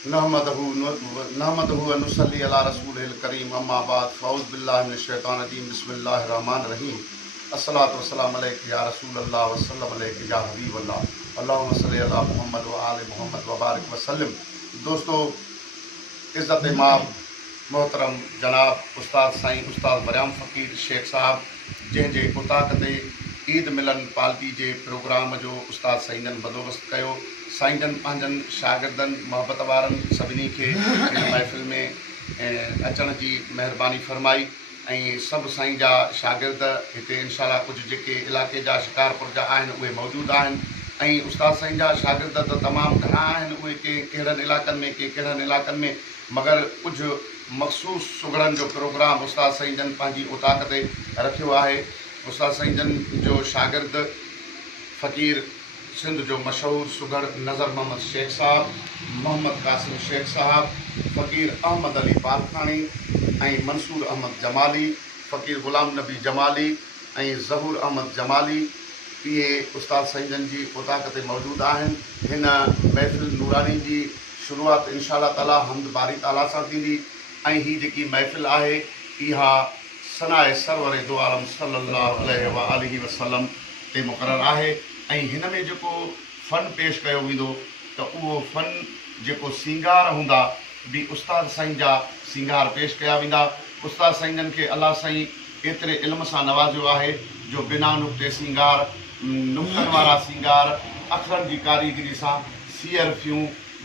नहमदहु व नुसल्ली अला रसूलिल करीम अम्मा बाद फ़ऊज़ बिल्लाहि मिनश शैतानिर रजीम बिस्मिल्लाहिर रहमानिर रहीम अस्सलातु वस्सलामु अलैका या रसूलल्लाह व सल्लम अलैका या हबीबल्लाह अल्लाहुम्मा सल्लि अला मुहम्मद व आले मुहम्मद व बारिक वसल्लम। दोस्तों, इज़्ज़त माब मोहतरम जनाब उस्ताद साईं उस्ताद मरियम फ़कीर शेख साहब जंहिंजे उताक ते ईद मिलन पार्टी जे प्रोग्राम जो उस्ताद साईंजन बंदोबस्त कयो। साईंजन पंहिंजनि शागिर्दनि मोहबत वारनि सभिनी खे हिन महफ़िल में अचण जी महिरबानी फरमाई ऐं सभु साईं जा शागिर्द हिते इंशाअल्लाह कुझु जेके इलाइक़े जा शिकारपुर जा आहिनि उहे मौजूदु आहिनि ऐं उस्ताद साईं जा शागिर्द त तमामु घणा आहिनि, उहे के कहिड़नि इलाइक़नि में के कहिड़नि इलाइक़नि में, मगर कुझु मख़सूस सुगड़नि जो प्रोग्राम उस्ताद साईं जन पंहिंजी उताक ते रखियो आहे। उस्ताद साईं जन जो शागिर्द फ़क़ीर सिंध जो मशहूर सुगड़ नज़र मोहम्मद शेख साहब, मोहम्मद कासिम शेख साहब, फ़क़ीर अहमद अली पालखानी ऐं मंसूर अहमद जमाली, फ़क़ीर ग़ुलाम नबी जमाली ऐं ज़हूर अहमद जमाली इहे उस्ताद साईं जन जी उताक ते मौजूदु आहिनि। हिन महफ़िल नूरानी जी शुरूआति इंशाअल्लाह ताला हम्द बारी ताला सां थींदी ऐं हीअ जेकी महफ़िल आहे इहा सनाए सरवर दो आलम सल्लल्लाहु अलैहि वसल्लम ते मुक़ररु आहे ऐं हिन में जेको फ़न पेश कयो वेंदो त उहो फ़न जेको सींगार हूंदा बि उस्ताद साईं जा सींगार पेश कया वेंदा। उस्ताद साईं जन खे अलाह साईं एतिरे इल्म सां नवाज़ियो आहे जो बिना नुक़्ते सींगार, नुक़्तनि वारा सींगार, अखरनि जी कारीगरी सां सीअरफियूं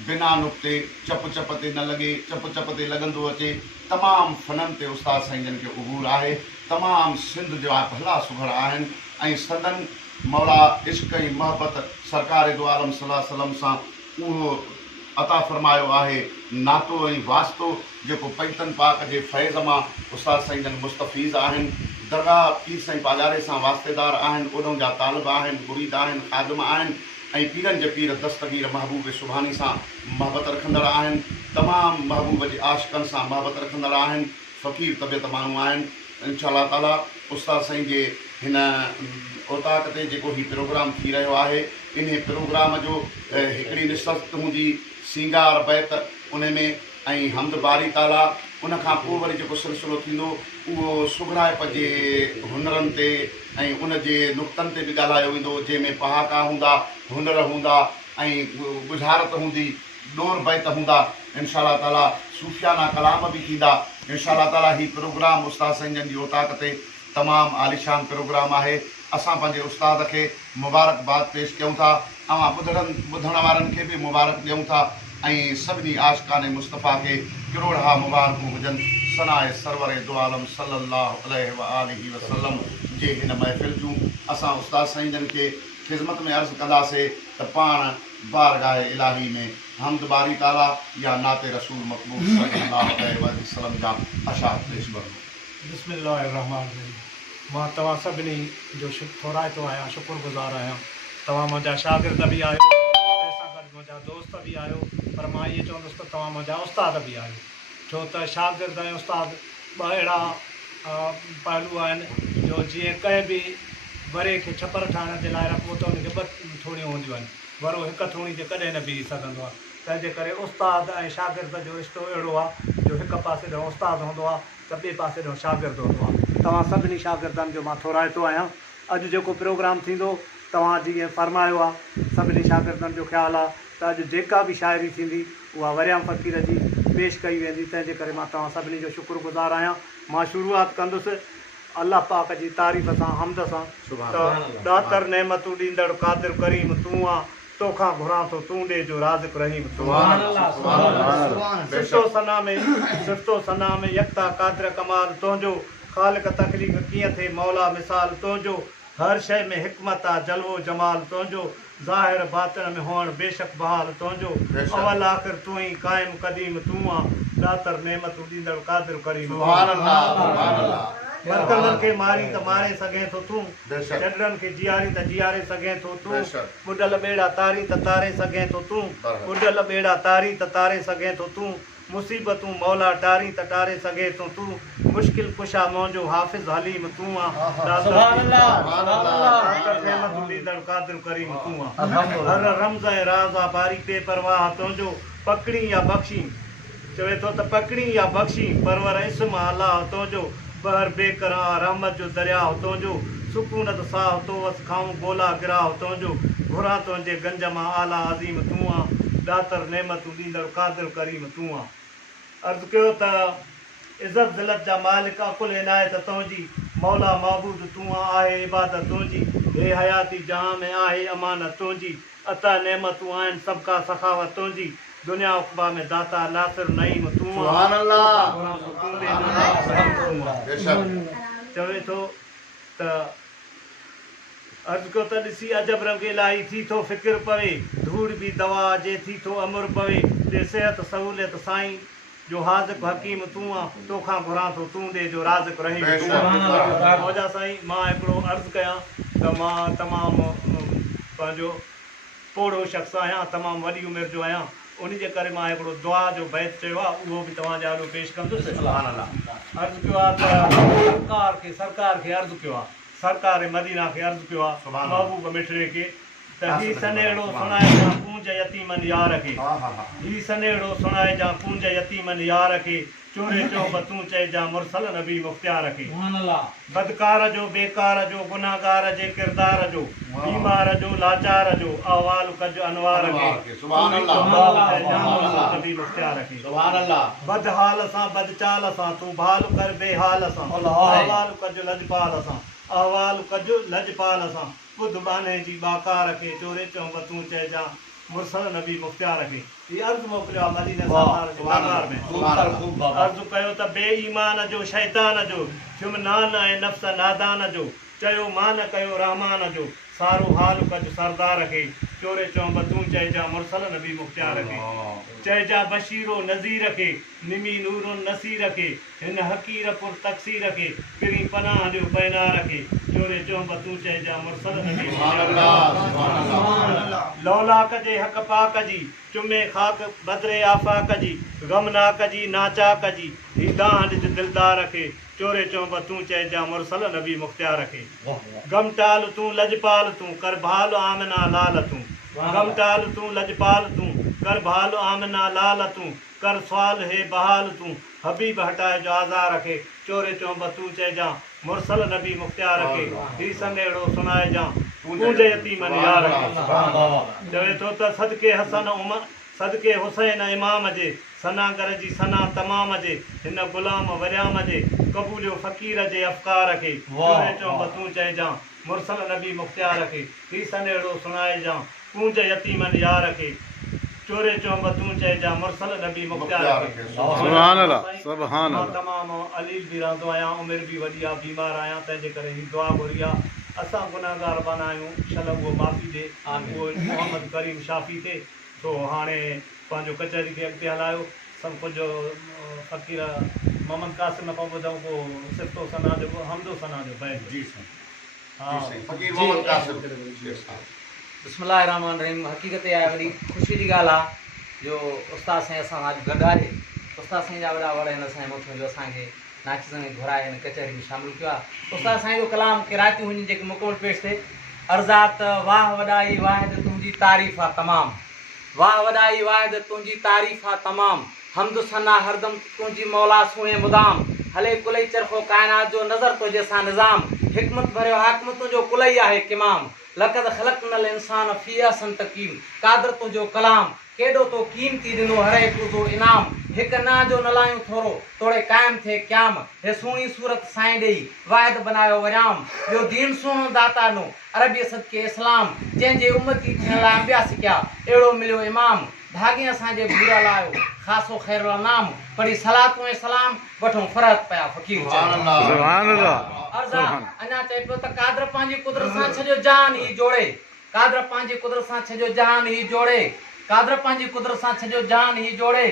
बिना नुक़्ते चप चप ते न लॻे, चप चप ते लॻंदो अचे, तमामु फ़ननि ते उस्ताद साईं जन खे उबूर आहे। तमामु सिंध जा भला सुघड़ आहिनि ऐं संदन मौला इश्क ऐं मोहबत सरकार दो आलम सल्लल्लाहु अलैहि वसल्लम सां उहो अता फ़रमायो आहे नातो ऐं वास्तो जेको पैतन पाक जे फैज़ मां उस्ताद साईं जन मुस्तफ़ीज़ आहिनि। दरगाह पीर साईं पाजारे सां वास्तेदार आहिनि, उन्हनि जा तालिब आहिनि, मुरीद आहिनि, ख़ादिम आहिनि ऐं पीरनि जे पीर दस्तगीर महबूब सुभानी सां मोहबत रखंदड़ आहिनि, तमामु महबूब जे आशिक़नि सां मोहबत रखंदड़ आहिनि, फ़क़ीर तबियत माण्हू आहिनि। इंशाअल्लाह ताला उस्ताद साईं जे हिन उताक ते जेको हीउ प्रोग्राम थी रहियो आहे इन प्रोग्राम जो हिकिड़ी निशस्त हूंदी सींगार बैत उन में ऐं हम्द बारी ताला, उन खां पोइ वरी जेको सिलसिलो थींदो उहो सुघड़ाइप जे हुनरनि ते ऐं उन जे नुक़्तनि ते बि ॻाल्हायो वेंदो, जंहिंमें पहाका हूंदा, हुनर हूंदा ऐं बुझारत हूंदी, ॾोर बैत हूंदा। इंशाअल्लाह ताला सूफ़ियाना कलाम बि थींदा। इंशाअल्लाह ताला हीउ प्रोग्राम उस्ताद साईं जन जी उताक ते तमामु आलिशान प्रोग्राम आहे। असां पंहिंजे उस्ताद खे मुबारकबाद पेश कयूं था, अवां ॿुधण वारनि खे बि मुबारक ॾियूं था ऐं सभिनी आशिक़ाने मुस्तफ़ा खे किरोड़ा मुबारकूं हुजनि। सनाए सरवर दो आलम सल्लल्लाहु अलैहि वसल्लम जे हिन महफ़िल जूं असां उस्ताद साईं जन खे ख़िदमत में अर्ज़ु कंदासीं त पाण बारगाह इलाही में हम्द बारी ताला या नाते रसूल मक़बूल सल्लल्लाहु अलैहि वसल्लम जा अशार पेश करूं। बिस्मिल्लाहिर्रहमानिर्रहीम। मां तव्हां सभिनी जो थोराइतो आहियां, शुक्रगुज़ार आहियां। तव्हां मुंहिंजा शागिर्द बि आहियो, तंहिंसां गॾु मुंहिंजा दोस्त बि आहियो, पर मां इहे चवंदुसि त तव्हां मुंहिंजा उस्ताद बि आहियो, छो त शागिर्द ऐं उस्ताद ॿ अहिड़ा पहलू आहिनि जो जीअं कंहिं बि वरे खे छपर ठाहिण जे लाइ रखिबो त उनखे ॿ थोड़ियूं हूंदियूं आहिनि, वरो हिकु थोड़ी ते कॾहिं न बीही सघंदो आहे। तंहिंजे करे उस्ताद ऐं शागिर्द जो रिश्तो अहिड़ो आहे जो हिकु पासे ॾांहुं उस्ताद हूंदो आहे त ॿिए पासे ॾांहुं शागिर्द हूंदो आहे। तव्हां सभिनी शागिर्दनि जो मां थोराइतो आहियां। अॼु जेको प्रोग्राम थींदो तव्हां जीअं फरमायो आहे, सभिनी शागिर्दनि जो ख़्यालु आहे त अॼु जेका बि शाइरी थींदी उहा मरियम फ़क़ीर जी पेश कई वेंदी। तंहिंजे करे मां तव्हां सभिनी जो शुक्रगुज़ार आहियां। मां शुरूआति कंदुसि अल्लाह पाक जी तारीफ़ सां, हम्द सां त ॾातर नेमतूं ॾींदड़ क़ादिर करीम तूं आहे, तोखां घुरां थो तूं ॾे जो राज़िक़ रहीम तूं आहे। सिफ़्तो सना में यकता क़ादिर कमाल तुंहिंजो, ख़ालिक़ तख़लीक़ कीअं थिए मौला मिसाल तुंहिंजो, हर शइ में हिकमत आहे जलवो जमाल तुंहिंजो, ज़ाहिर बातिन में हुअणु बेशक बहाल तुंहिंजो, अवल आख़िर तूं ई क़ाइम क़दीम तूं आहे, ॾातर नेमतूं ॾींदड़ क़ादिर करीम। बरतननि खे मारी त मारे सघे थो तूं, चंडनि खे जीआरी त जीआरे सघे थो तूं, ॿुॾल ॿेड़ा तारी त तारे सघे थो तूं, ॿुॾल ॿेड़ा तारी त तारे सघे थो तूं, मुसीबतूं मौला टारी त टारे सघे थो तूं, मुश्किल कुशा मुंहिंजो हाफ़िज़ हलीम तूं आहे, क़ादिर करीम तूं आहे, हर रमज़ ऐं राज़ आहे बारी बेपरवाह तुंहिंजो, पकड़ी या बख्शी चवे थो त पकड़ी या बख्शी परवर इस्म अल्लाह तुंहिंजो बहर बेकरार रहमत जो दरिया तुंहिंजो सुकूनत साह तो वस खाऊं गोला गिराह तुंहिंजो घुरा तुंहिंजे गंज मां आला अज़ीम तूं आहे दातर नेमतूं ॾींदड़ कादिर करीम तूं आहे। अर्ज़ु कयो त इज़त ज़िलत जा मालिक अकुल इनायत तुंहिंजी मौला महबूद तूं आहे इबादत तुंहिंजी हे हयाती जहां में आहे अमानत तुंहिंजी अता नेमतूं आहिनि सबका सखावत तुंहिंजी दुनिया उक़बा में दाता नासिर नईम तूं सुभान अल्लाह। चवे थो त अर्ज़ु कयो त ॾिसी अजब रंगेलाई थी थो फ़िक्र पवे धूड़ बि दवा जे थी थो अमुर पवे ॾे सिहत सहूलियत साईं जो हाज़िक हकीम तूं आहे तोखां घुरां थो तूं ॾे जो राज़िक रहीम तूं आहे। मौजा साईं मां हिकिड़ो अर्ज़ु कयां त मां तमामु पंहिंजो पोड़ो शख़्स आहियां तमामु वॾी उमिरि जो आहियां उन जे करे मां हिकिड़ो दुआ जो बैत चयो आहे उहो बि तव्हांजे आॾो पेश कंदुसि। अर्ज़ु कयो आहे त सरकार खे अर्ज़ु कयो आहे सरकार मदीना खे अर्ज़ु कयो आहे महबूब मिठड़े खे त ही सनेड़ो सुणाइजां पूंज यतीमन यार खे ही सनेड़ो सुणाइजां पूंज यतीमन यार खे चोरे चौब तूं चइजां मुरसल नबी मुख़्तियार खे बदकार जो बेकार जो गुनाहगार जे किरदार जो बीमार जो लाचार जो अहवाल कज अनवार खे नबी मुख़्तियार खे बदहाल सां बदचाल सां तूं भाल कर बेहाल सां अहवाल कज लजपाल सां अहवाल कज लजपाल सां ॿुध बाने जी बाकार खे चोरे चौब तूं चइजां मुरसल नबी मुख़्तियार खे हीअ अर्ज़ु मोकिलियो आहे मदीने सरकार जे दरबार में। अर्ज़ु कयो त बेईमान जो शैतान जो जुमनान ऐं नफ़्स नादान जो चयो मान कयो रहमान जो सारो हाल कज सरदार खे चोरे चौब तूं चइजां मुरसल नबी मुख़्तियार खे चइजां बशीरो नज़ीर खे निमी नूरो नसीर खे हिन हकीर पुर तक़सीर खे किरी पनाह ॾियो पैनार खे चोरे चौब तूं चइजां मुरसल नबी लौलाक जे हक़ पाक जी चुमे खाक बदरे आफ़ाक जी गमनाक जी नाचाक जी ही दाह ॾिज दिलदार खे चोरे चौब तूं चइजां मुरसल नबी मुख़्तियार खे गमटाल तूं लजपाल तूं कर भाल आमना लाल तूं गमटाल तूं लजपाल तूं कर भाल आमना लाल तूं कर सवाल हे बहाल तूं हबीब हटाए जो आज़ार खे चोरे चौब तूं चइजां मुरसल नबी मुख़्तियार खे ही सनेड़ो सुणाइजां पूंज यतीमन यार खे चवे थो त सदके हसन उमर सदके हुसैन इमाम जे सनागर जी सना तमाम जे हिन ग़ुलाम वरियाम जे क़बूलियो फ़क़ीर जे अफ़कार खे चोरे चौब तूं चइजां मुरसल नबी मुख़्तियार खे ही सनेड़ो सुणाइजां पूंज यतीमन यार खे चोरे चौब तूं चइजां मुरसल नबी मुख़्तियार खे। सुभान अल्लाह सुभान मां अल्लाह। तमामु अलील बि रहंदो आहियां उमिरि बि वॾी आहे बीमार आहियां तंहिंजे करे ही दुआ घुरी आहे असां गुनाहगार बना आहियूं शल उहो माफ़ी ॾे उहो मोहम्मद करीम शाफ़ी थिए तो हाणे पंहिंजो कचहरी खे अॻिते हलायो सभु कुझु फ़क़ीर मोहम्मद कासिम खां ॿुधऊं को सिफ़्तो सना जो हमदो सना जो बैत जी साईं हा फ़क़ीर मोहम्मद कासिम बिस्मिल्लाहिर्रहमानिर्रहीम। हक़ीक़त आहे वॾी ख़ुशी जी ॻाल्हि आहे जो उस्ताद साईं असां अॼु गॾु आहे उस्ताद साईं जा वॾा वॾा हिन असांजे मथां जो असांखे नाची संगे घुराए हिन कचहरी में शामिलु कयो आहे। उस्ताद साईं जो कलाम किरायतियूं हुजनि जेके मुकमल पेश थिए अर्ज़ात वाह वॾाई वाहिद तुंहिंजी तारीफ़ आहे तमामु वाह वॾाई वाहिद तुंहिंजी तारीफ़ आहे तमामु हमद सना हरदम तुंहिंजी मौला सुहिणे मुदाम हले कुलई चरखो काइनात जो नज़र तुंहिंजे सां निज़ाम हिकमत भरियो हाकिम तुंहिंजो कुलई आहे किमाम लक़द ख़लक़नल इंसान फी अहसन तक़ीम कादर तुंहिंजो कलाम केॾो तो कीमती ॾिनो हर हिकु जो इनाम हिकु ना जो न लायूं थोरो तोड़े क़ाइमु थिए क़याम हे सुहिणी सूरत साईं ॾेई वाहिद बनायो वरियाम ॿियो दीन सुहिणो दाता नो अरबी सदके इस्लाम जंहिंजे उम्मती थियण लाइ अंबिया सिकिया अहिड़ो मिलियो इमाम भाॻे असांजे बूरा लायो ख़ासो ख़ैर नाम पढ़ी सलातूं ऐं सलाम वठूं फ़रहत पिया फ़क़ीर सुभान अल्लाह। अर्ज़ा अञा चए पियो त कादर पंहिंजी कुदरत सां सॼो जहान ई जोड़े कादर पंहिंजी कुदरत सां सॼो जहान ई जोड़े कादर पंहिंजी कुदरत सां सॼो जहान ई जोड़े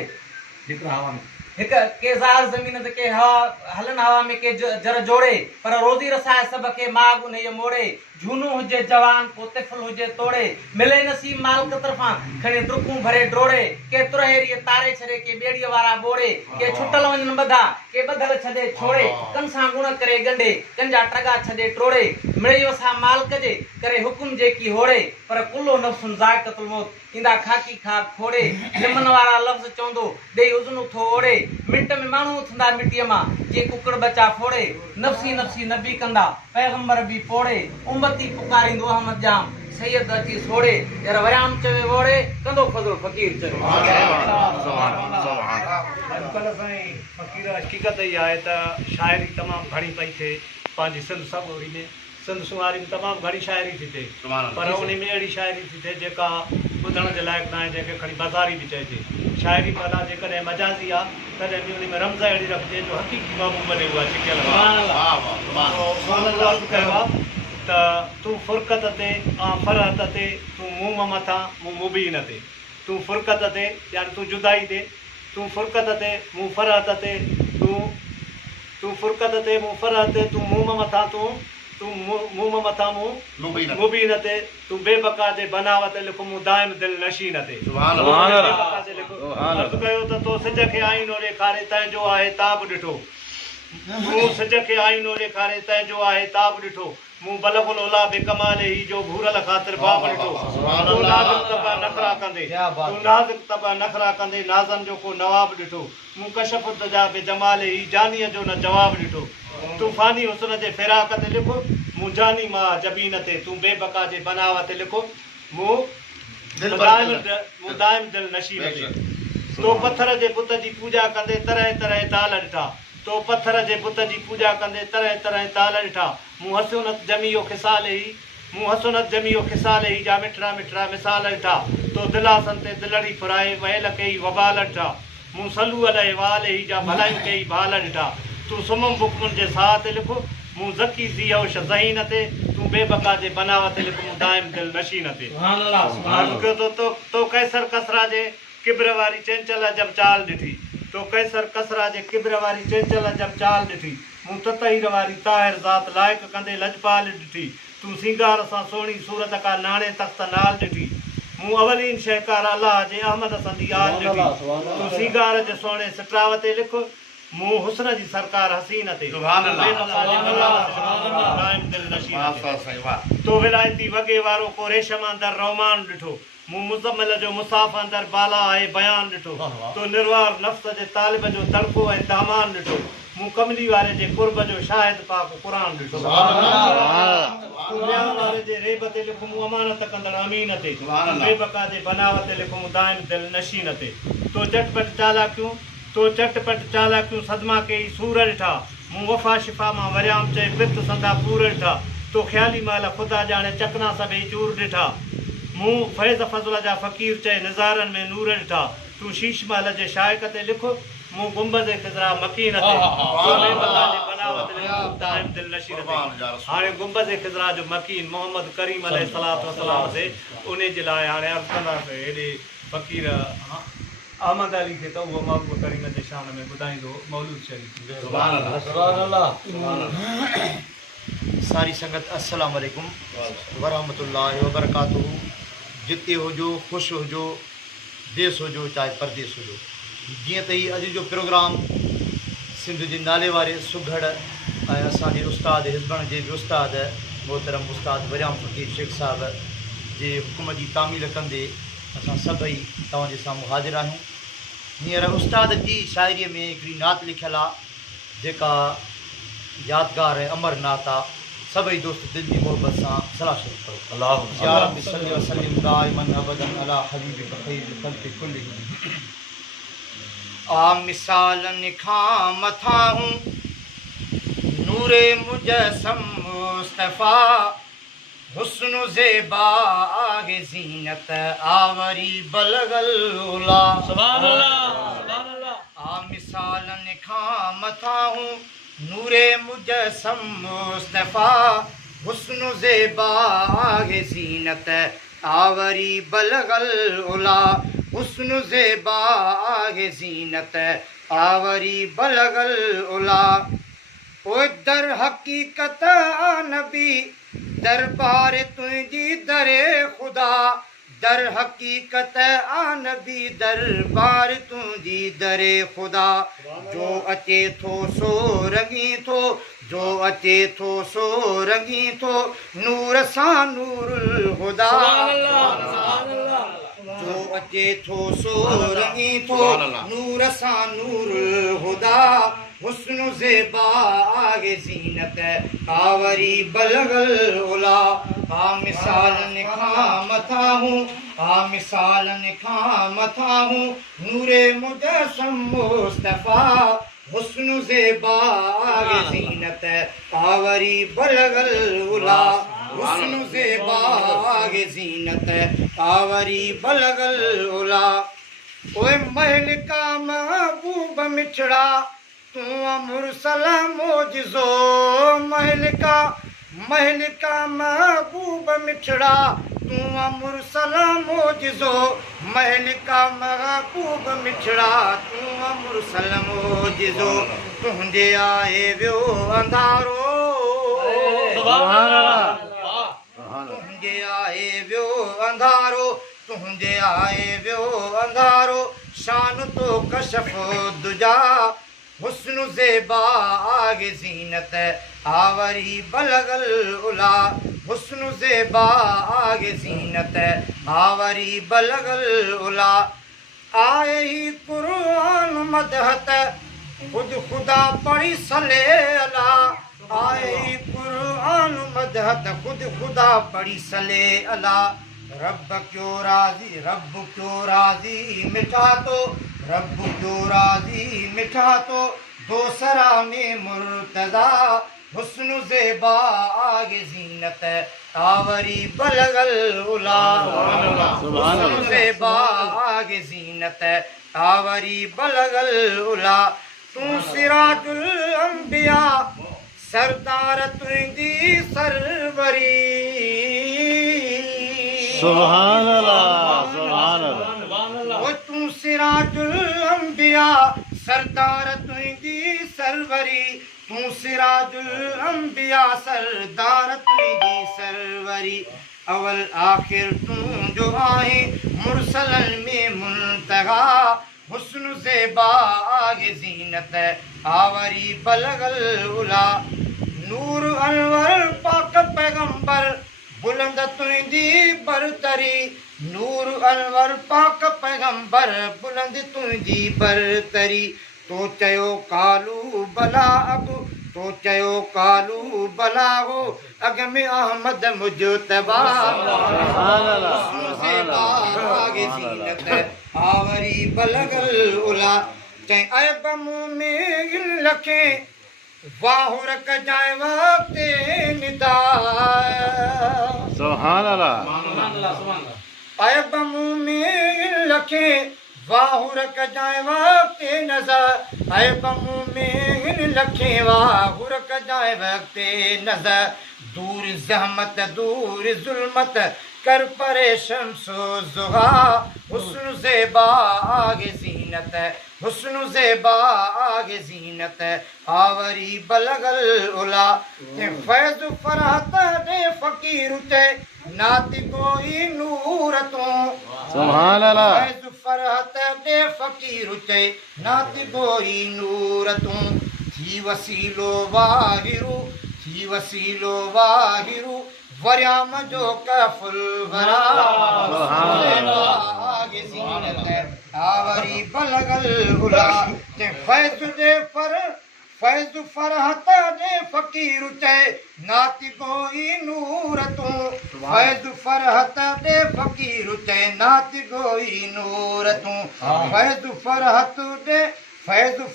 हिकु के ज़ाल ज़मीन ते के हवा हलन हवा में के जर जोड़े पर रोज़ी रसाए सभ खे माग उन मोड़े झूनो हुजे जवान को तिफ़ल हुजे तोड़े मिले नसीब मालिक तरफ़ां खणी दुखूं भरे डोड़े के तुरहेरीअ तारे छॾे के ॿेड़ीअ वारा बोड़े के छुटल वञनि ॿधा के ॿधल छॾे छोड़े कन सां गुण करे ॻंढे कंजा टगा छॾे टोड़े मिड़ई वसा मालिक जे करे हुकुम जेकी होड़े पर कुल्लो नफ़्सुन ज़ाइक़तुल मौत ईंदा खाकी खा खोड़े लिमन वारा लफ़्ज़ चवंदो ॾेई उज़नु थो ओड़े मिंट में माण्हू थींदा मिटीअ मां जीअं कुकड़ बचा फोड़े नफ़्सी नफ़्सी नबी कंदा पैगंबर बि पोड़े उम्मती पुकारींदो अहमद जाम सैयद अची सोड़े यार वयाम चवे वोड़े कंदो फज़ल फ़कीर चवे अॼुकल्ह साईं फ़क़ीर हक़ीक़त ई आहे त शाइरी तमामु घणी पई थिए पंहिंजी सिंध सभोरी में सिंध सुवारी में तमामु घणी शाइरी थी थिए पर उन में अहिड़ी शाइरी थी थिए जेका ॿुधण जे लाइक़ु न आहे जंहिंखे खणी बाज़ारी बि चइजे शाइरी भला जेकॾहिं मजाज़ी आहे तॾहिं बि उन में रमज़ अहिड़ी रखिजे जो हक़ीक़ी बाबू बने उहा छिकियल कयो आहे त तूं फ़ुरक़त ते फ़रहत ते तूं मुंहं मां मथां मूं मुबीन ते तूं फ़ुरक़त ते यानी तूं जुदाई ते तूं फ़ुरक़त ते मूं फ़रहत ते तूं फ़ुरक़त ते मूं फ़रहत ते तूं मुंहं मां मथां तूं मुंहं मां मथां मूं मुबीन ते तूं बेबका जे बनावत लिखो मूं दाइम दिलि नशीन ते अर्ज़ु कयो त तो सिज खे आईनो ॾेखारे तंहिंजो आहे ताब ॾिठो मूं सिज खे आईनो ॾेखारे तंहिंजो आहे ताब ॾिठो मूं बलगुल ओला बे कमाले ही जो भूरल ख़ातिर बाब ॾिठो तूं नाज़िक तबा नखरा कंदे तूं नाज़िक तबा नखरा कंदे नाज़न जो को नवाब ॾिठो मूं कशफ तुंहिंजा बे जमाले ही जानीअ जो न जवाब ॾिठो तूं फ़ानी हुस्न जे फ़िराक ते लिखो मूं जानी मां जबीन ते तूं बेबका जे बनाव ते लिखो मूं दाइम दिलि नशीन ते तो पत्थर जे बुत जी पूॼा कंदे तरह तरह ताल ॾिठा तो पत्थर जे बुत जी पूॼा कंदे तरह तरह ताल ॾिठा मूं हसनत जमियो खिसाल ही जा मिठड़ा मिठड़ा मिसाल ॾिठा तो दिलासन ते दिलड़ी फुराए वयल कई वबाल ॾिठा मूं सलू अलाए वाल ही जा भलाई कई भाल ॾिठा तूं सुम्हम बुकमुनि जे साह ते लिखो मूं ज़की ज़ियोश ज़हीन ते तूं बेबका जे बनाव ते लिखो मूं दाइम दिलि नशीन ते तो कैसर कसरा जे किब्र वारी चंचल जब चाल ॾिठी तो कैसर कसरा जे किब्र वारी चंचल जब चाल ॾिठी मूं ततहीर वारी ताहिर ज़ात लाइक़ कंदे लजपाल ॾिठी तूं सिंगार सां सुहिणी सूरत का नाणे तख़्त नाल ॾिठी मूं अवलीन शहकार अलाह जे अहमद संदी आल ॾिठी तूं सिंगार जे सोणे सिटराव ते लिख मूं हुस्न जी सरकार हसीन ते तो विलायती वगे वारो को रेशम अंदर रोमान ॾिठो मूं मुज़म्मिल जो मुसाफ़ अंदर बाला आहे बयान ॾिठो तो निर्वार नफ़्स जे तालिब जो तड़को ऐं दामान ॾिठो मूं कमली वारे जे कुर्ब जो शाहिद पाक क़ुरान ॾिठो तूं वियाह वारे जे रेब ते लिखो मूं अमानत कंदड़ अमीन ते बेबका जे बनाव ते लिखो मूं दाइम दिलि नशीन ते तो चटपट चालाकियूं सदमा कई सूर ॾिठा मूं वफ़ा शिफ़ा मां वरियाम चए पित संदा पूर ॾिठा तो ख़्याली माल ख़ुदा ॼाणे चकना सभई चूर ॾिठा मूं फैज़ फज़ल जा फ़क़ीर चए निज़ारनि में नूर ॾिठा तूं शीश माल जे शाइक़ ते लिख मूं गुंबद ख़िज़रा मकीन ते दाइम दिलि नशीन ते हाणे गुंबद ख़िज़रा जो मकीन मोहम्मद करीम अलैहिस्सलातु वस्सलाम ते उन जे लाइ हाणे अर्ज़ु कंदासीं हेॾे फ़क़ीर अहमद अली खे त उहो महबूब करीम जे शान में ॿुधाईंदो मौलूद शरीफ़ सारी संगत अस्सलाम वालेकुम वरहमतुल्लाहि वबरकातुहू जिते हुजो ख़ुशि हुजो देश हुजो चाहे परदेस हुजो जीअं त हीउ अॼु जो प्रोग्राम सिंध जे नाले वारे सुघड़ ऐं असांजे उस्ताद हिज़बण जे बि उस्ताद मोहतरम उस्ताद वरियाम फ़क़ीर शेख साहब जे हुकुम जी तामील कंदे असां सभई तव्हांजे साम्हूं हाज़िर आहियूं हींअर उस्ताद जी शाइरीअ में हिकिड़ी नात लिखियलु आहे जेका यादगार ऐं अमर नात आहे सभई दोस्त दिलि जी मोहबत सां सलाह शुरू करो या रब्बि सल्लि वसल्लिम दाइमन अबदन अला हबीबिक ख़ैरिल ख़ल्क़ि कुल्लिहिम आ मिसालन खां मथां हूं नूरे मुजस्सम मुस्तफ़ा हुस्न ज़ेबा आगे ज़ीनत आवरी बलगल उला सुभान अल्लाह आ मिसालन खां मथां हूं नूरे मुजस्सम मुस्तफ़ा हुस्न ज़ेबा आगे ज़ीनत आवरी बलगल उला हुस्न ज़ेबा आगे ज़ीनत आवरी बलगल उला ओ दर हकीकत नबी दरबार तुझी दरे खुदा दर हकीकत नबी दरबार तुझी दरे खुदा जो अचे थो सो रंगी थो जो अचे थो सो रंगी थो नूर सां नूरुल हुदा जो अचे थो सो रंगी थो नूर सां नूरुल हुदा हुस्न ज़ेबा आगे ज़ीनत आवरी बलगल उला आ मिसालन खां मथा हूं आ मिसालन खां मथा हूं नूरे मुजस्सम मुस्तफा हुस्न ज़ेबा आगे ज़ीनत आवरी बलगल उला हुस्न ज़ेबा आगे ज़ीनत आवरी बलगल उला ओए महल का महबूब मिठड़ा तू मुरसल मोजिज़ो महल का महबूब मिठड़ा तू मुरसल मोजिज़ो महल का महबूब मिठड़ा तू मुरसल मोजिज़ो तुंहिंजे आए वियो अंधारो तुंहिंजे आए वियो अंधारो तुंहिंजे आए वियो अंधारो शान तो कशफ दुजा हुस्न ज़ेबा आगे ज़ीनत आवरी बलगल उला हुस्न ज़ेबा आगे ज़ीनत आवरी बलगल उला आए ही कुरान मदहत खुद खुदा पढ़ी सले अला आए ही कुरान मदहत खुद खुदा पढ़ी सले अला रब क्यों राज़ी मिठा तो रब क्यों राज़ी मिठा तो दोसरा में मुर्तज़ा हुस्न ज़ेबा आगे ज़ीनत आवरी बलगल उला हुस्न ज़ेबा आगे ज़ीनत आवरी बलगल उला तू सिराजुल अंबिया सरदार तुंहिंजी सरवरी सुभान अल्लाह सुभान अल्लाह तू सिराजुल अंबिया सरदार तुंहिंजी सरवरी तू सिराजुल अंबिया सरदार तुंहिंजी सरवरी अवल आखिर तू जो आहे मुरसलन में मुंतहा हुस्न ज़ेबा आगे ज़ीनत आवरी बलगल उला नूर अनवर पाक पैगंबर बुलंद तुंहिंजी बरतरी नूर अनवर पाक पैगंबर बुलंद तुंहिंजी बरतरी तो चयो कालू बला अगु तो चयो कालू बला हो अग में अहमद मुजतबा हुस्न ज़ेबा आगे ज़ीनत आवरी बलगल उला चई अयब मुंह में लखे वाहुर कजाए वक्ते निदा सुभान अल्लाह अयब मुंह में लखे वाहुर कजाए वक्ते नज़र अयब मुंह में लखे वाहुर कजाए वक्ते नज़र दूर ज़हमत दूर ज़ुल्मत कर परेशान सो ज़ुहा हुस्न ज़ेबा आगे ज़ीनत हुस्न ज़ेबा आगे ज़ीनत आवरी बलगल उला फैज़ फरहत दे फ़कीर ते नात कोई नूर तू सुभान अल्लाह फैज़ फरहत दे फ़कीर ते नात कोई नूर तू थी वसीलो वाहिरू वरियाम जो कफुल वरा आगे ज़ीनत आवरी बलगल उला ते फैज़ फरहत दे फ़कीर ते नात कोई नूर तू फैज़ फरहत दे फ़कीर ते नात कोई नूर तू फैज़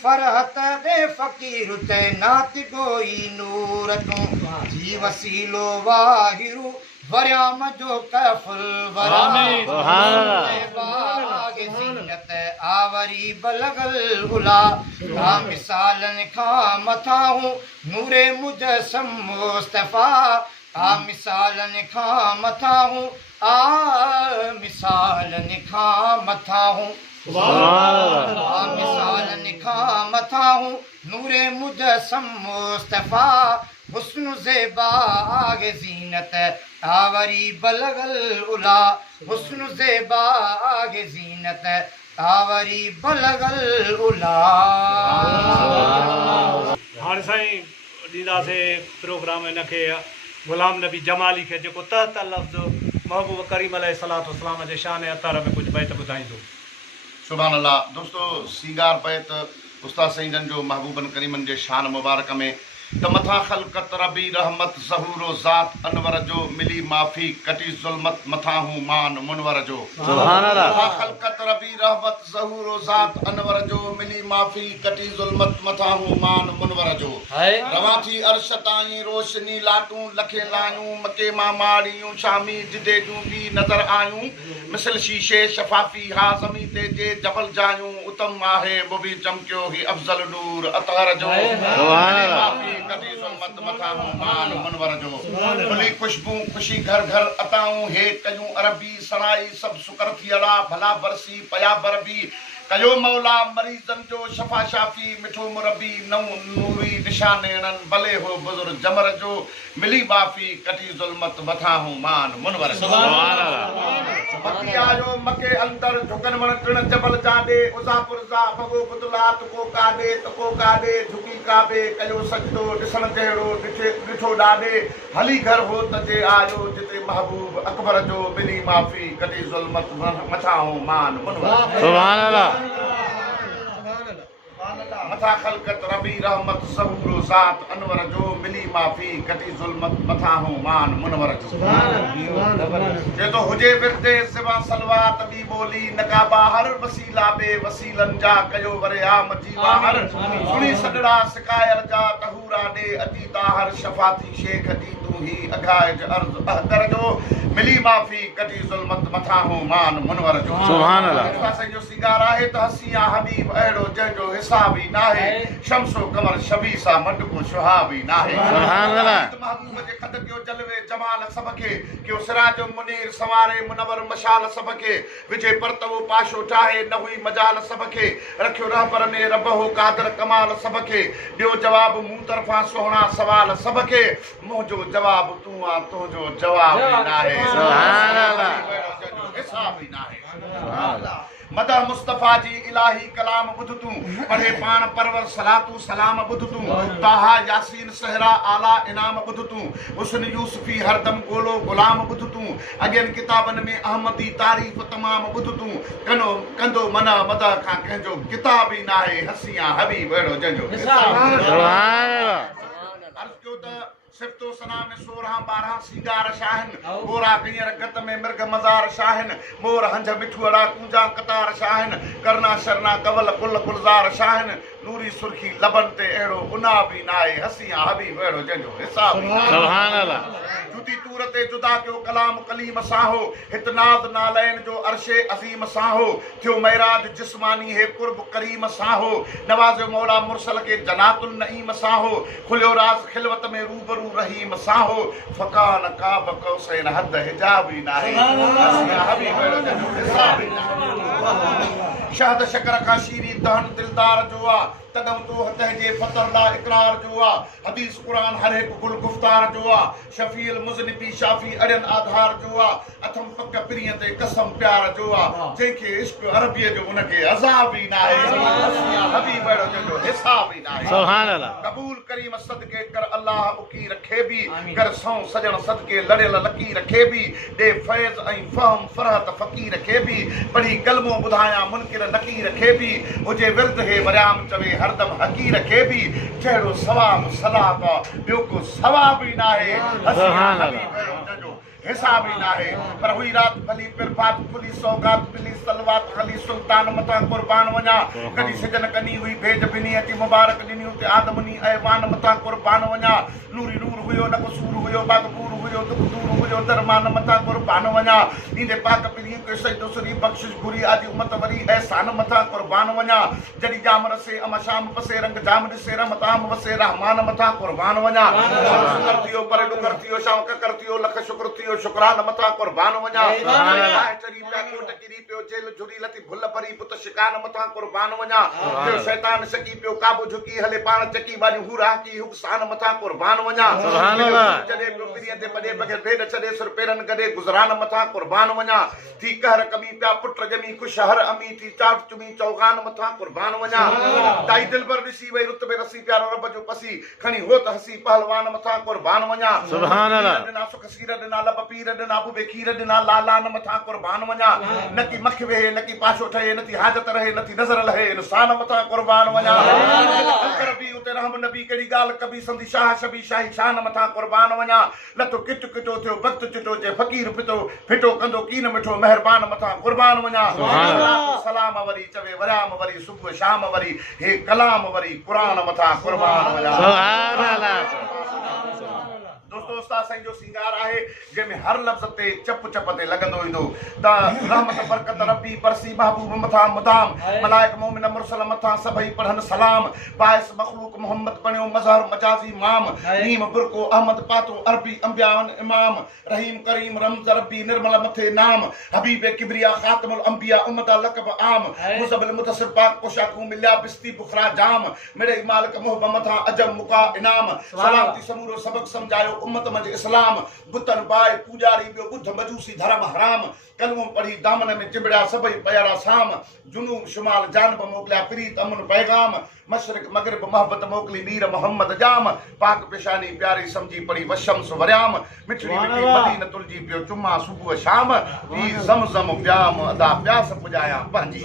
फरहत दे फ़कीर ते नात कोई नूर तू जी वसीलो वाहिरू वरियाम जो कफुल वरा आगे ज़ीनत आवरी बलगल उला आ मिसालन खां मथा हूं नूरे मुजस्सम मुस्तफा आ मिसालन खां मथा हूं आ मिसालन खां मथा हूं मिसालन खां मथा हूं नूरे मुजस्सम मुस्तफा हुस्न ज़ेबा आगे ज़ीनत आवरी बलगल उला हुस्न ज़ेबा आगे ज़ीनत आवरी बलगल उला हाणे साईं ॾींदासीं प्रोग्राम हिनखे ग़ुलाम नबी जमाली खे जेको तहत लफ़्ज़ महबूब करीम अलैहिस्सलातु वस्सलाम जे शान अतर में कुझु बैत ॿुधाईंदो। सुभान अल्लाह। दोस्तो सींगार बैत उस्ताद सईदन जो महबूबन करीमन जे शान मुबारक में त मथा ख़ल्क़त रबी रहमत ज़हूरो ज़ात अनवर जो मिली माफ़ी कटी ज़ुल्मत मथा हूं मान मुनवर जो। सुभान अल्लाह। मथा ख़ल्क़त रबी रहमत ज़हूरो ज़ात अनवर जो मिली माफ़ी कटी ज़ुल्मत मथा हूं मान मुनवर जो। रवां थी अर्श ताईं रोशनी लाटूं लखे लायूं मके मां माड़ियूं शामी जिदे जूं बि नज़र आयूं मिसल शीशे शफ़ाफ़ी हा ज़मी ते जे जबल जायूं उतम आहे वो भी चमकियो ही अफ़ज़ल नूर अतर जो। सुभान अल्लाह। कटी ज़ुल्मत मथा हूं मान मुनवर जो। खुली खुशबू खुशी घर घर अताऊं हे कयूं अरबी सनाई सब सुकर थियड़ा भला बरसी पया बरबी कयो मौला मरीज़न जो शफ़ा शाफ़ी मिठो मुरबी नौ नूरी निशानेरन भले हो बुजुर्ग जमर जो मिली माफ़ी कटी ज़ुल्मत मथा हूं मान मुनवर जो। सुभान अल्लाह। मकी आयो मके अंदर झुकन वण टिण जबल जाडे उज़ापुर जा भगो बुदलात को काडे झुकी काबे कयो सजदो ॾिसण जहिड़ो ॾिठो ॾाॾे हली घर हो तजे आयो जिते महबूब अकबर जो मिली माफ़ी कटी ज़ुल्मत मथा हूं मान मुनवर। सुभान अल्लाह। मथा ख़ल्क़त रबी रहमत ज़हूरो ज़ात अनवर जो मिली माफ़ी कटी ज़ुल्मत मथा हूं मान मुनवर जो। जे तो हुजे विरदे सिवा सलवा तबी बोली नकाबा हर वसीला बे वसीलन जा कयो वरे आम जीवा हर सुनी सडड़ा सिकायल जा तहूरा दे अती ताहर शफाती शेख दी तू ही अघाज अर्ज अहदर जो मिली माफ़ी कटी ज़ुल्मत मथा हूं मान मुनवर जो। सुभान अल्लाह। सॼो सिंगार आहे त हसिया हबीब अहिड़ो जंहिंजो हिसाब ई नाहे शमसो कमर शबी सा मड को शुहाब ई नाहे। सुभान अल्लाह। महबूब जे खद जो जलवे जमाल सब खे क्यों सिराज मुनीर सवारे मुनवर मशाल सब खे विजे परतवो पाशो ठाहे न हुई मजाल सब खे रखियो रहबर में रब हो कादर कमाल सब खे ॾियो जवाब मूं तरफ़ां सोहणा सवाल सब खे मुंहिंजो जवाब तूं आ तुंहिंजो जवाब ई नाहे। सुभान अल्लाह। हिसाब ई नाहे। सुभान अल्लाह। मदह मुस्तफ़ा जी इलाही कलाम ॿुध तूं पढ़े पाण परवर सलातू सलाम ॿुध तूं ताहा यासीन सहरा आला इनाम ॿुध तूं हुस्न यूसुफी हरदम गोलो गुलाम ॿुध तूं अॻियनि किताबनि में अहमदी तारीफ़ तमाम ॿुध तूं कंदो मन मदह खां कंहिंजो किताब ई नाहे हसिया हबीब अहिड़ो जंहिंजो। सुभान अल्लाह। अर्ज़ कयो त सिफ्तो सना में 16-12 सींगार शाहन गोरा कईर गत में मृग मज़ार शाहन मोर हंज मिठुअड़ा कूंजा कतार शाहन करना शरना कवल कुल गुलज़ार शाहन नूरी सुर्खी लबन ते अहिड़ो उना बि नाहे हसिया हबीब अहिड़ो जंहिंजो हिसाब ई नाहे। सुभान अल्लाह। जुदी तूर ते जुदा कयो कलाम कलीम साहो हित नाद नालैन जो अर्शे अज़ीम साहो थियो महराज जिस्मानी है कुर्ब करीम साहो नवाज़ मौला मुरसल के जनातुल नईम साहो खुलियो राज खिलवत में रूबरू रहीम साहो फकान काब कौसैन हद हिजाब ई नाहे हसिया हबीब अहिड़ो जंहिंजो हिसाब ई नाहे। शहद शकर का शीरी दहन दिलदार जो आ तदम तो तहजे फतरला इकरार जो आ हदीस कुरान हर एक गुल गुफ्तार जो आ शफील मुज़निबी शाफी अड़न आधार जो आ अथम पक पिरिय ते कसम प्यार जो आ जंहिंखे इश्क अरबीअ जो उनखे अज़ाब ई नाहे हसिया हबीब अहिड़ो जंहिंजो हिसाब ई नाहे। सुभान अल्लाह। कबूल करीम सदके कर अल्लाह उकी रखे भी कर सौ सजण सदके लड़ियल लकी रखे भी दे फैज़ ऐं फहम फरहत फ़कीर रखे भी पढ़ी कलमो ॿुधायां मुनकिर नकी रखे भी हुजे विर्द हे वरियाम चवे हरदम हकी रखे भी जहिड़ो सवाब सलाब ॿियो को सवाब ई नाहे हसिया हबीब अहिड़ो जंहिंजो हिसाब ई नाहे। पर हुई रात भली पिरफात खुली सौगात मिली सलवात खली सुल्तान मथा कुर्बान वञा कॾहिं सिजन कनी हुई भेज बिनी अची मुबारक ॾिनियूं ते आदमनी ऐवान मथा कुर्बान वञा नूरी नूर हुयो न कसूर हुयो बागपूर हुयो दुख दूर हुयो दरमान मथा कुर्बान वञा ईंदे पाक पिरियूं के सजदो सरी बख़्शिश घुरी आदि उमत वरी एहसान मथा कुर्बान वञा जॾहिं जाम रसे अम शाम पसे रंग जाम ॾिसे रहमताम वसे रहमान मथा कुर्बान वञा शुकर थियो पर डुकर थियो शाम ककर थियो लख शुक्र थियो शुक्रान मथा कुर्बान वञा चरी पिया कोट किरी पियो जेल झुरी लथी भुल भरी पुत शिकान मथा कुर्बान वञा शैतान सकी पियो काबू झुकी हले पाण चकी बाजू हुरा की हुकसान मथा कुर्बान वञा जॾहिं पियो पिरीअ ते बॾे बग़ैर भेड छॾे सुर पेरनि गॾे गुज़रान मथा कुर्बान वञा थी कहर कमी पिया पुट ॼमी ख़ुशि हर अमी थी चाट चुमी चौगान मथा कुर्बान वञा ताई दिलबर ॾिसी वई रुत में रसी प्यारो रब जो पसी खणी हो त हसी पहलवान मथा कुर्बान वञा सुभान अल्लाह ॾिना सुख सीर ॾिना लब पीर ॾिना बुबे खीर ॾिना लालान मथा कुर्बान वञा न की मख वेहे न की पाशो ठहे न थी हाजत रहे न थी नज़र लहे इंसान मथा कुर्बान वञा अकर बि उते रहम नबी कहिड़ी ॻाल्हि कबी संदी शाह शबी शाही शान मथा कुर्बान वञा लथो किट किटो थियो वक़्तु चिटो जे फ़कीर पितो फिटो कंदो कीन मिठो महिरबान मथा कुर्बान वञा सलाम वरी चवे वराम वरी सुबुह शाम वरी हे कलाम वरी क़ुरान मथा कुर्बान वञा सुभान अल्लाह दोस्तों उस्ताद साईं जो सिंगार आहे जंहिंमें हर लफ़्ज़ ते चप चप ते लॻंदो ईंदो त रहमत बरकत रबी बरसी महबूब मथा मुदाम मलाइक मोमिन मुरसल मथा सभई पढ़नि सलाम बाइस मखलूक मोहम्मद बणियो मज़हर मजाज़ी माम नीम बुरको अहमद पातो अरबी अंबियान इमाम रहीम करीम रमज़ रबी निर्मल मथे नाम हबीब किबरिया खातिमुल अंबिया उम्मदा लक़ब आम मुज़बिल मुतसिर पाक पोशाकू मिलिया बिस्ती बुखरा जाम मेरे मालिक मोहब मथा अजम मुका इनाम सलामती समूरो सबक समझायो उम्मत मंझि इस्लाम बुतन बाय पूजारी ॿियो ॿुध मजूसी धर्म हराम कलमो पढ़ी दामन में चिंबड़िया सभई प्यारा साम जुनूब शुमाल जानब मोकिलिया प्रीत अमन पैगाम मशरिक मगरिब मोहब्बत मोकिली मीर मोहम्मद जाम पाक पेशानी प्यारी समझी पढ़ी वशम्स वरियाम मिठड़ी मिठी मदीन तुलजी पियो चुमा सुबुह शाम पी ज़मज़म प्याम अदा प्यास पुॼाया पंहिंजी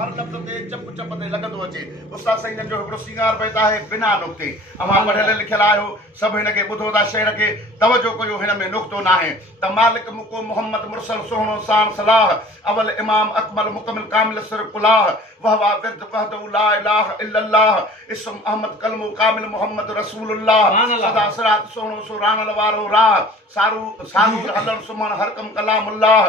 हर लफ़्ज़ ते चप चप ते लॻंदो अचे उस्ताद साईं जो हिकिड़ो सिंगार बैत आहे बिना नुक़्ते अवां पढ़ियल लिखियल आहियो सभु हिनखे ॿुधो था शेर खे तवजो कयो हिन में नुक़्तो न आहे त मालिक मुको मोहम्मद मुरसल सुहिणो सान सलाह अवल इमाम अकमल मुकमिल कामिल सिर कुलाह वहवा विर्द वहदहु ला इलाहा इल्लल्लाह इस्म अहमद कलमो कामिल मोहम्मद रसूलुल्लाह सदा सिरात सुहिणो सो रानल वारो राह सारू हलण सुमण हर कम कलामुल्लाह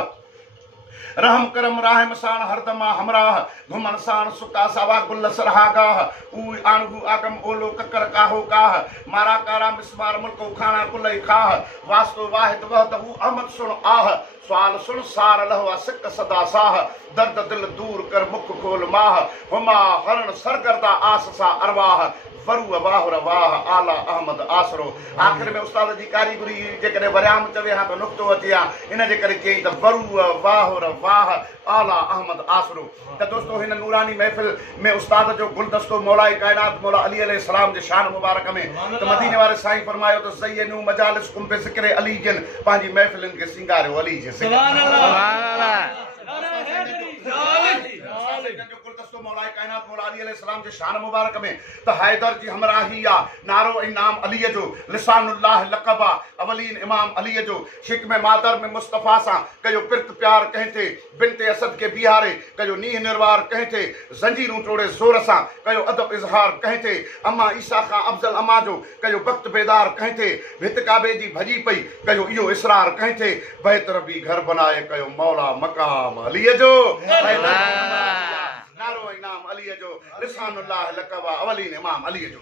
रहम करम राहिम साण हरदमा हमराह घुमन साण सुका सावा गुल सरहागाह ऊ आणगु आगम ओलो ककर काहो काह मारा कारा मिसमार मुल्को खाना कुलई खाह वास्तो वाहिद वहदहु अहमद सुन आह स्वाल सुन सार लहवा सिक सदा साह दर्द दिल दूर कर मुख खोल माह हुमा हरण सरगर्दा आस सा अरवाह वरू वाह वाह आला अहमद आसरो आख़िर में उस्ताद जी कारीगरी जेकॾहिं वरियाम चवे हा त नुक़्तो अचे हा इन जे करे चई त वरू वाह वाह आला अहमद आसरो त दोस्तों हिन नूरानी महफ़िल में उस्ताद जो गुलदस्तो मौलाई कायनात मौला अली अलैहिस्सलाम जे शान मुबारक में त मदीने वारे साईं फरमायो त ज़य्यनू मजालिसकुम बिज़िक्र अली जन पंहिंजी महफ़िलनि खे सिंगारियो अली जे सुभान अल्लाह मौला कायनात मौला अली अलैहिस्सलाम जे शान मुबारक में त हैदर जी हमराही आ नारो ऐं नाम अलीअ जो लिसानुल्लाह लक़ब आ अवलीन इमाम अलीअ जो शिक में मादर में मुस्तफ़ा सां कयो पिरत प्यार कंहिं ते बिनते असद खे बीहारे कयो नीह निर्वार कंहिं ते ज़ंजीरूं तोड़े ज़ोर सां कयो अदब इज़हार कंहिं ते अम्मा ईसा खां अफ़ज़ल अम्मा जो कयो वक़्त बेदार कंहिं ते भित काबे जी भॼी पई कयो इहो इसरार कंहिं ते बैत रबी घर बनाए कयो मौला मक़ाम अलीअ जो नारो इनाम अलीअ जो लिसानुल्लाह लक़ब अवलीन इमाम अलीअ जो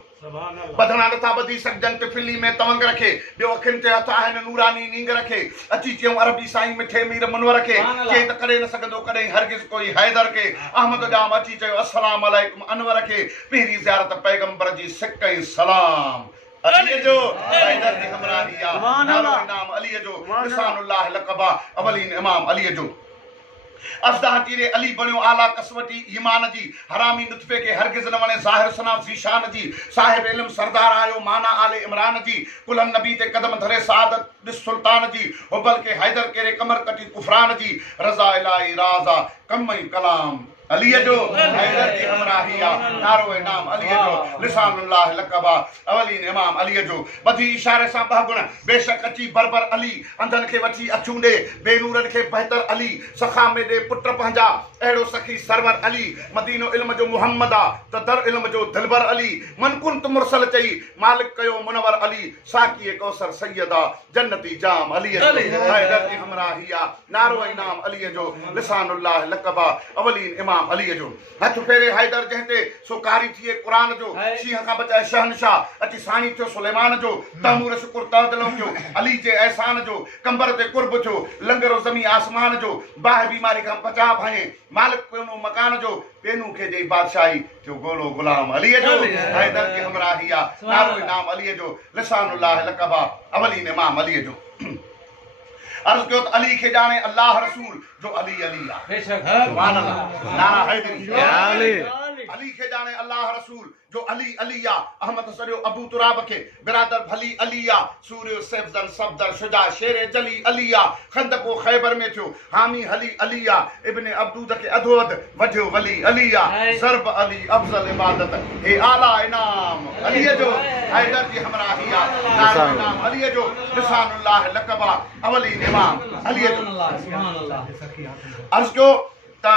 बदना नथा ॿधी सघजनि टिफिली में तवंग रखे ॿियो अखियुनि ते हथ आहिनि नूरानी नींग रखे अची चयूं अरबी साईं मिठे मीर मुनवर खे कंहिं त करे न सघंदो कॾहिं हरगिज़ कोई हैदर खे अहमद जाम अची चयो अस्सलाम अलैकुम अनवर खे पहिरीं ज़ियारत पैगंबर जी सिक ऐं सलाम अलीअ जो हैदर जी हमराही आ नारो इनाम अलीअ जो लिसानुल्लाह लक़ब अवलीन इमाम अलीअ जो अफ़दा तीरे अली बणियो आला कसवटी ईमान जी हरामी नुतफ़े के हरगिज़ न वणे ज़ाहिर सना ज़ीशान जी साहिब इल्म सरदार आयो माना आले इमरान जी कुलन नबी ते कदम धरे सादत सुल्तान जी हुबल के हैदर केरे कमर कटी कुफरान जी रज़ा इलाही राज़ा कमई कलाम अलीअ जो हैदर जी हमराही आ नारो इनाम अलीअ जो लिसानुल्लाह लक़ब अवलीन इमाम अलीअ जो बधी इशारे सां ॿ गुण बेशक अची बरबर अली अंधनि खे वठी अछूं ॾे बेनूरनि खे बहितर अली सखा में ॾे पुट पंहिंजा अहिड़ो सखी सरवर अली मदीनो इल्म जो मुहम्मद आ त दर इल्म जो दिलबर अली मनकुन त मुरसल चई मालिक कयो मुनवर अली साकी कौसर सैयदा जन्नती जाम अलीअ जो हैदर जी हमराही आ नारो इनाम अलीअ जो लिसानुल्लाह लक़बा अवलीन इमाम अलीअ जो हथ फेरे हैदर जंहिंते सो कारी थिए क़ुरान जो शींहं खां बचाए शहनशाह अची साणी थियो सुलेमान जो तमूर शुकुर तहदलो थियो अली जे एहसान जो कंबर ते कुर्ब थियो लंगरो ज़मीन आसमान जो बाहि बीमारी खां बचा भाए मालिक पेनू मकान जो पेनू खे ॾेई बादशाही थियो गोलो गुलाम अलीअ जो हैदर जी हमराही आहे नारो इनाम अलीअ जो लिसानुल्लाह लक़बा अवलीन इमाम अलीअ जो अर्ज़ कयो त अली खे ॼाणे अल्लाह रसूल जो अली अली आहे सुभान अल्लाह नारा हैदरी अली खे ॼाणे अल्लाह रसूल जो अली अली आहे अहमद सॼो अबू तुराब खे बिरादर भली अली आहे सूर्य सैफदन सफदर शुजा शेर जली अली आहे खंदको खैबर में थियो हामी हली अली आहे इब्न अब्दूद खे अधोअध वधियो वली अली आहे ज़रब अली अफज़ल इबादत हे आला इनाम अलीअ जो हैदर जी हमराही आहे नारो इनाम अलीअ जो लिसानुल्लाह लक़बा अवलीन इमाम अलीअ जो अर्ज़ कयो त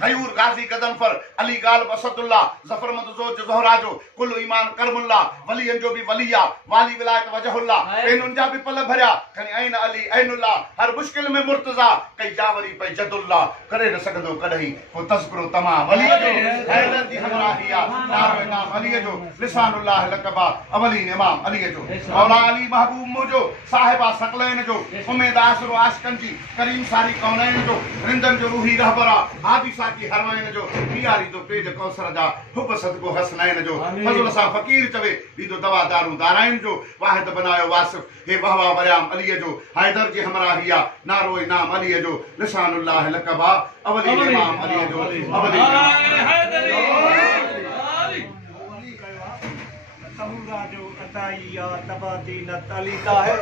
गयूर गाज़ी गदनफर अली गालिब असदुल्लाह ज़फरमंद ज़ोज ज़ोहरा जो कुल ईमान करमुल्लाह वलियन जो भी वलिया वाली विलायत वजहुल्लाह पेनुन जा भी पल भरिया खणी ऐन अली ऐनुल्लाह हर मुश्किल में मुर्तज़ा कई जावरी पे जदुल्लाह करे न सकदो कॾहिं को तज़किरो तमाम अली जो हैदर जी हमराही आहे नारो इनाम अली जो लिसानुल्लाह लक़बा अवलीन इमाम अली जो मौला अली महबूब मुजो साहिबा सकलैन जो उम्मीद आसरो आशिकन जी करीम सारी कौनैन जो रिंदन जो रूही रहबरा आदि साथी हरवैन जो प्यारी तो पेज कौसर जा हुब सदको हसनैन जो फज़ल सा फकीर चवे दीदो दवा दारू दाराइन जो वाहिद बनायो वासिफ हे वहवा वरियाम अली जो हैदर जी हमराहिया नारो इनाम अली जो लिसानुल्लाह लक़बा अवलीन इमाम अली जो तमूरा जो अताई या तबादी न अली ताहिर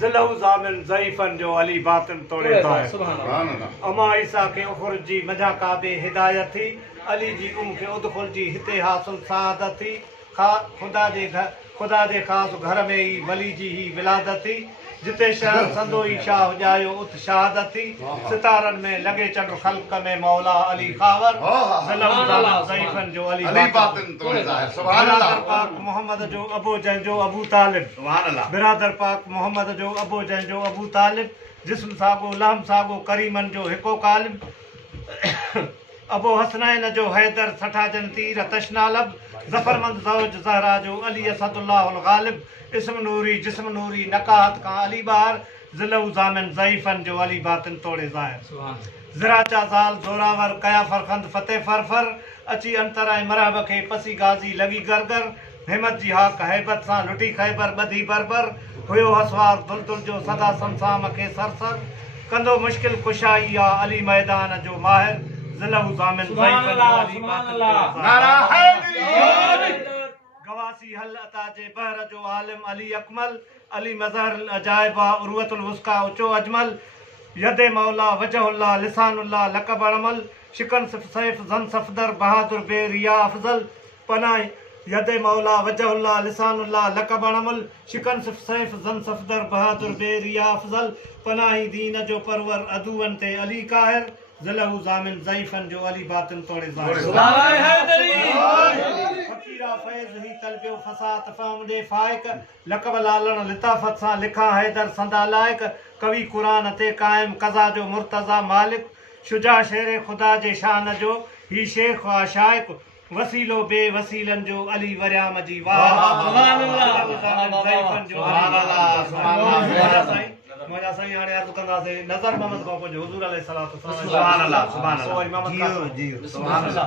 ज़िलहु ज़ामिन ज़ईफ़न जो अली बातिन तोड़े ताहिर सुभान अल्लाह अमा ईसा के उखुर जी मजा काबे हिदायत थी अली जी उम के उदखुल जी हिते हासिल सादत थी खुदा जे ख़ास घर में ही वली जी ही विलादत थी जिते शहर संदो ई शाह हुजायो उत शहादत थी सितारन में लगे चंड खल्क में मौला अली खावर ज़िलहु ज़ामिन ज़ईफ़न जो अली बातिन तोड़े ताहिर सुभान अल्लाह पाक मोहम्मद जो अबू जंहिं जो अबू तालिब सुभान अल्लाह बिरादर पाक मोहम्मद जो अबू जंहिं जो अबू तालिब जिस्म सागो लहम सागो करीमन जो हिको कालिब अबू हसनैन जो हैदर सठा जन तीर तशनालब ज़फरमंद ज़ौज ज़हरा जो अली असदुल्लाहुल गालिब इस्म नूरी जिस्म नूरी नकाहत का अली बार ज़िलहु ज़ामिन ज़ईफ़न जो अली बातिन तोड़े ज़ाहिर ज़राचा ज़ाल ज़ोरावर कया फरखंद फतेह फरफर अची अंतराए मरहब के पसी गाज़ी लगी गरगर हिम्मत जी हाक हैबत सां लुटी खैबर बधी बरबर हुयो हसवार दुलदुल जो सदा संसाम के सरसर कंदो मुश्किल कुशाई या अली मैदान जो माहिर ज़िलहु ज़ामिन ज़ईफ़न जो अली बातिन तोड़े नारा हैदरी गवासी हल अता जे बहर जो आलिम अली अकमल अली मज़हर अजाइबा उर्वतुल वुस्का उचो अजमल यदे मौला वजहुल्लाह लिसानुल्लाह लक़ब अमल शिकन सैफ जन सफदर बहादुर बे रिया अफजल पनाह यदे मौला वजहुल्लाह लिसानुल्लाह लक़ब अमल शिकन सैफ जन सफदर बहादुर बे रिया अफजल पनाही दीन जो परवर अदुवन ते अली काहिर ज़िलहु ज़ामिन ज़ईफ़न जो अली बातिन तोड़े फकीरा फैज़ ही तलबियो फसात फहम दे फाइक लक़ब लालन लिताफत सा लिखा हैदर संदा लायक कवि कुरान ते कायम कज़ा जो मुर्तज़ा मालिक शुजा शेर खुदा जे शान जो ही शेख आशाइक वसीलो बे वसीलन जो अली वरियाम जी वाह सुभान अल्लाह सुभान अल्लाह सुभान अल्लाह मजा सही हाणे अर्ज़ कंदासीं नज़र मोहम्मद खां पंहिंजो हुज़ूर अलैहिस्सलातु सुभान अल्लाह सुभान अल्लाह इमामत जी सुभान अल्लाह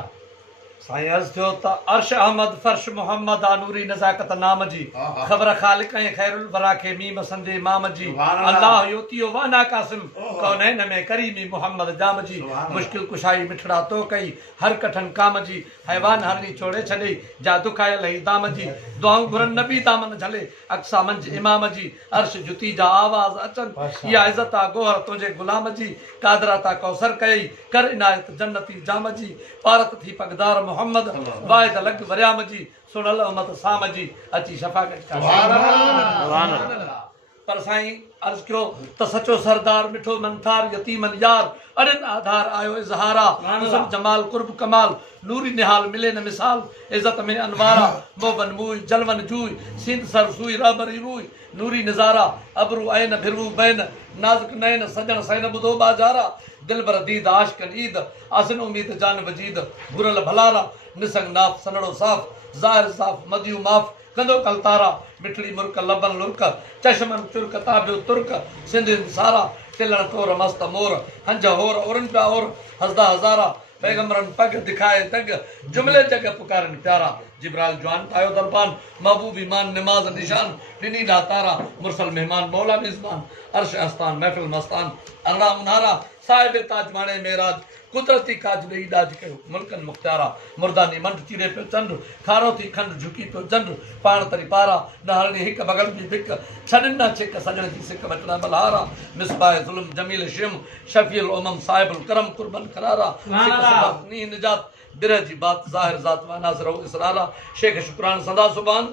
साईं अर्ज़ थियो त अर्श अहमद फर्श मोहम्मद नूरी नज़ाकत नाम जी ख़बर ख़ालिक ऐं ख़ैरुल वरा खे मीम संदे इमाम जी अल्लाह योतियो वाना कासिम कौनैन में करीमी मोहम्मद जाम जी मुश्किल कुशाई मिठड़ा तो कई हर कठन काम जी हैवान हरनी छोड़े छॾे जा दुखायल ही दाम जी दुआऊं घुरन नबी दामन झले अक्सा मंझ इमाम जी अर्श जुती जा आवाज़ अचन या इज़्ज़त गोहर तुंहिंजे गुलाम जी कादरा ता कौसर कई कर इनायत जन्नती जाम जी पारत थी पगदार मोहम्मद वाहिद लग वरियाम जी सुनल उमत साम जी अची शफ़ाक़त का पर साईं अर्ज़ कयो त सचो सरदार मिठो मंथार यतीमन यार अड़न आधार आयो इज़हारा हुस्न जमाल कुर्ब कमाल नूरी निहाल मिले न मिसाल इज़्ज़त में अनवारा मोबन मूई जलवन जूई सिंध सर सुई रहबरी रूई नूरी नज़ारा अबरू ऐन भिरू बैन नाज़ुक नैन सजन सैन बुधो बाजारा दिल बर दीद आशकन ईद आसिन उम्मीद जान वजीद बुरल भलारा निसंग नाफ सनड़ो साफ ज़ाहिर साफ मदियू माफ कंदो कलतारा मिठड़ी मुर्क लबन लुर्क चश्मन चुर्क ताबियो तुर्क सिंध सारा तिलण तोर मस्त मोर हंज होर औरन पिया और हसदा हजारा पैगंबरन पग दिखाए तग जुमले जग पुकारन प्यारा जिब्राइल जवान आयो दरबान महबूब ईमान नमाज निशान दिनी दा तारा मुरसल मेहमान मौला मेजबान अर्श आस्तान महफिल मस्तान अरड़ा उन्हारा साहिब ताज माने मेराज कुदरती काज ॾेई ॾाज कयो मुल्कन मुख्तारा मुर्दानी मंड चिड़े पियो चंड खारो थी खंड झुकी पियो चंड पाण तरी पारा नहरणी हिक बगल जी भिक छॾनि न छिक सजण जी सिक बचड़ा बलहारा मिसबाए ज़ुल्म जमील शिम शफील उमम साहिबुल करम कुर्बन करारा नी निजात बिरह जी बात ज़ाहिर ज़ात व नाज़र इसरारा शेख शुक्रान सदा सुबान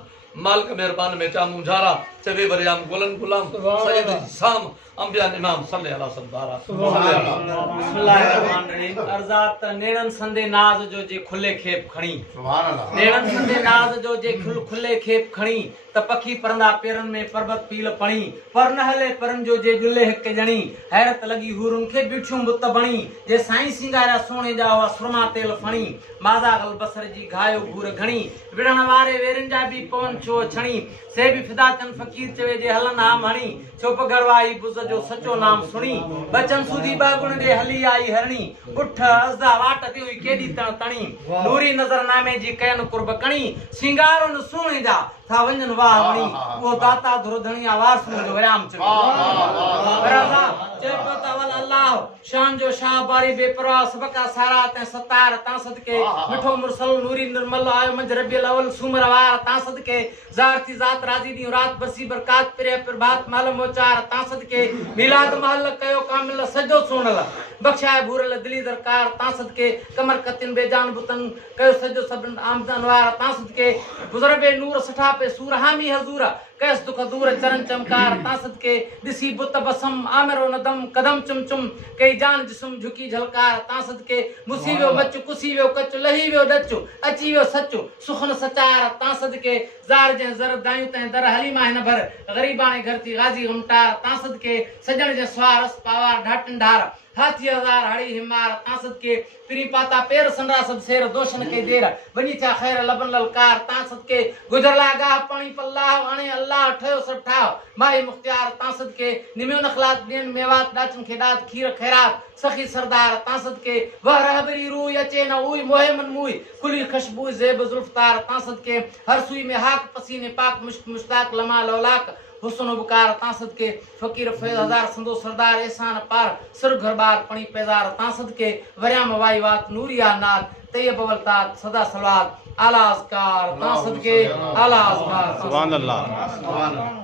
मालिक मेहरबान में चा मुंझारा चवे वरियाम गोलन गुलाम सैयद साम अंबिया इमाम सल्ले अला सल्लारा बिस्मिल्लाहिर्रहमानिर्रहीम अर्जात नेणन संदे नाज जो जे खुले खेप खणी सुभान अल्लाह नेणन संदे नाज जो जे खुले खेप खणी त पखी परंदा पेरन में पर्वत पील पणी पर न हले परन जो जे जुले हिक जणी हैरत लगी हुरुन के बिठियूं बुत बणी जे साईं सिंगारा सोने जा हुआ सुरमा तेल फणी माज़ा गल बसर जी घायो घूर घणी विड़ण वारे वेरन जा भी पवन छो छणी से भी फिदा चन फकीर चवे जे हलन आम हणी चुप गरवाई बुज़ जो सचो नाम सुणी बचन सुधी बागुण दे हली आई हरणी उठ अज़दा वाट दी हुई केडी तण तणी नूरी नजर नामे जी कयन कुर्ब कणी सिंगारन सोने जा था वंजन वाह वणी वो दाता दुरधणी आवाज सुन जो विराम चलो बराजा जय पता वाला अल्लाह शान जो शाह बारी बेपरवाह सबका सारा ते सतार ता सदके मिठो मुरसल नूरी निर्मल आयो मंज रबियल अवल सुमरवार ता सदके जारती जात राजी दी रात बसी बरकात पिरे प्रभात मालम मोचार ता सदके मिलाद महल कयो कामिल सजो सोनल बख्शाए भूरल दिली दरकार ता सदके कमर कतिन बेजान बुतन कयो सजो सबन आमदन वार ता सदके गुजरबे नूर सठा पे सूरहामी हजूर कैस दुख दूर चरण चमकार ता सदके दिसी बुत बसम आमिरो नदम कदम चुम चुम कई जान जिस्म झुकी झलकार ता सदके मुसीबो बच कुसीबो कच लही वियो डच अची वियो सच सुखन सचार ता सदके जार जे जर दायु ते दर हलीमा न भर गरीबाने घर थी गाजी गमटार ता सदके सजण जे स्वारस पावार ढाटन ढार हाथी हजार हड़ी हिमार तासद के पिरी पाता पैर संडा सब शेर दोषन के देर बनी था खैर लबन ललकार तासद के गुजरला गाह पानी पल्लाह अणे अल्लाह ठयो सब ठाव माई मुख्तियार तासद के निम्यो नखलात दिन मेवात डाचन खेदात खीर खैरात सखी सरदार तासद के वह रहबरी रूय अचे न उई मोहे मन मुई कुली खुशबू जेब जुल्फतार तासद के हर सुई में हाक पसीने पाक मुश्क मुश्ताक लमा लौलाक हुस्न बुकार तासद के फकीर फैज हजार संदो सरदार एहसान पार सिर घरबार पणी पेजार तासद के वरियाम वाई वात नूरिया नाथ तैयब अवलतात सदा सलवात आला अस्कार तासद के आला अस्कार सुभान अल्लाह सुभान अल्लाह।